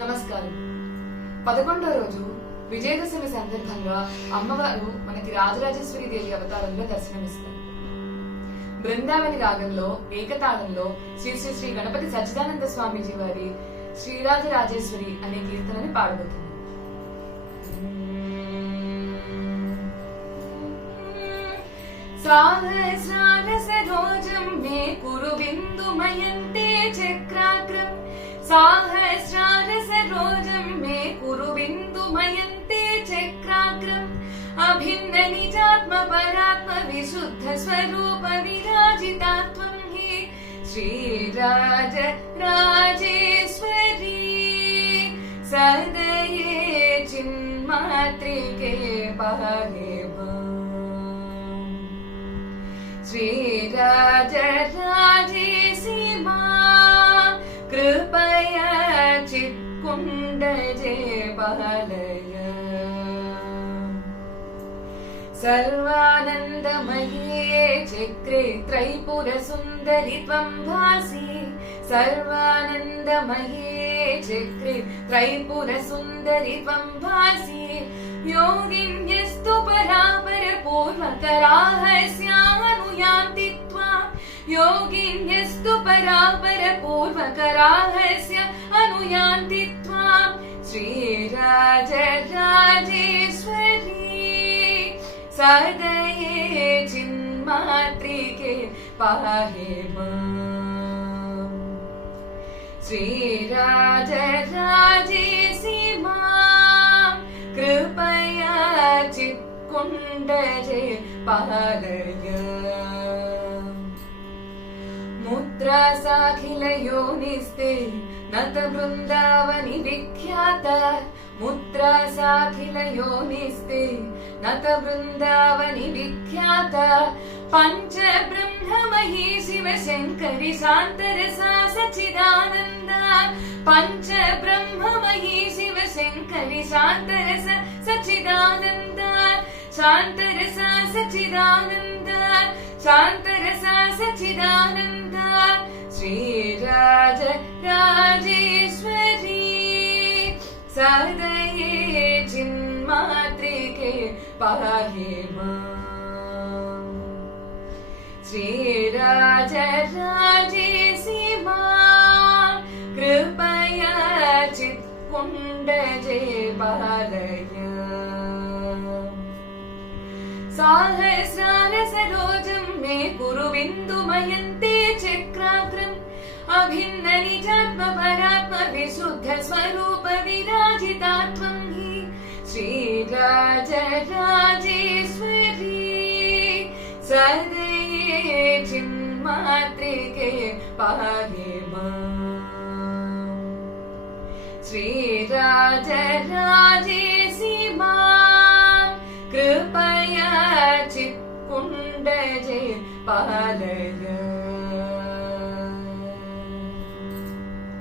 నమస్కారం. 11వ రోజు విజయదశమి సందర్భంగా అమ్మవారు మనకి రాజరాజేశ్వరి దేవి అవతారంలో దర్శనమిస్తారు. బృందావని రాగంలో ఏకతాళంలో శ్రీ శ్రీ శ్రీ గణపతి సచ్చిదానంద స్వామీజీ వారి శ్రీరాజరాజేశ్వరి అనే కీర్తనని పాడబోతుంది. సాహస్రార సరోజం మే కురు బిందుమయంతే చక్రాగ్రం సాహస్రార సరోజం మే కురు బిందుమయంతే చక్రాగ్రం అభిన్న నిజాత్మ పరాత్మ విశుద్ధ స్వరూప విరాజితాత్వం హి శ్రీరాజ రాజేశ్వరి సదయే చిన్మాత్రికే పాహే శ్రీరాజ రాజేసి మా కృపయా చిత్కుండజే పాలయ సర్వానందమయే చక్రే త్రైపుర సుందరి త్వం భాసి సర్వానందమయే చక్రే త్రైపుర సుందరి త్వం భాసి యోగిన్యస్తు పరాపర పూర్వకరాహస్యానుయాంతి త్వాం యోగిన్యస్తు పరాపర పూర్వకరాహస్య అనుయాంతి త్వాం శ్రీరాజ రాజేశ్వరి సదయే చిన్మాత్రికే పాహే మాం శ్రీరాజ రాజేసి మాం కృపయా చిత్కుండజే పాలయ ముద్రా సాఖిల యోనిస్తే నత బృందావని విఖ్యాత ముద్రా సాఖిల యోనిస్తే నత బృందావని విఖ్యాత పంచ బ్రహ్మమయీ శివ శంకరి శాంతరసా సచ్చిదానంద పంచ బ్రహ్మమయీ శివ శంకరి శాంతరస సచ్చిదానంద శాంతరస సచ్చిదానంద శాంతరస సచ్చిదానంద శ్రీరాజ రాజేశ్వరి సదయే చిన్మాత్రికే పాహే మాం శ్రీరాజ రాజేసి మాం కృపయా చిత్కుండజే పాలయ సాహస్రార సరోజం మే కురు బిందుమయంతే చక్రాగ్రం అభిన్న నిజాత్మ పరాత్మ విశుద్ధ స్వరూప విరాజితాత్వం హి శ్రీరాజ రాజేశ్వరి సదయే చిన్మాత్రికే పాహే మాం శ్రీరాజ రాజేసి మాం కృపయా చిత్కుండజే పాలయ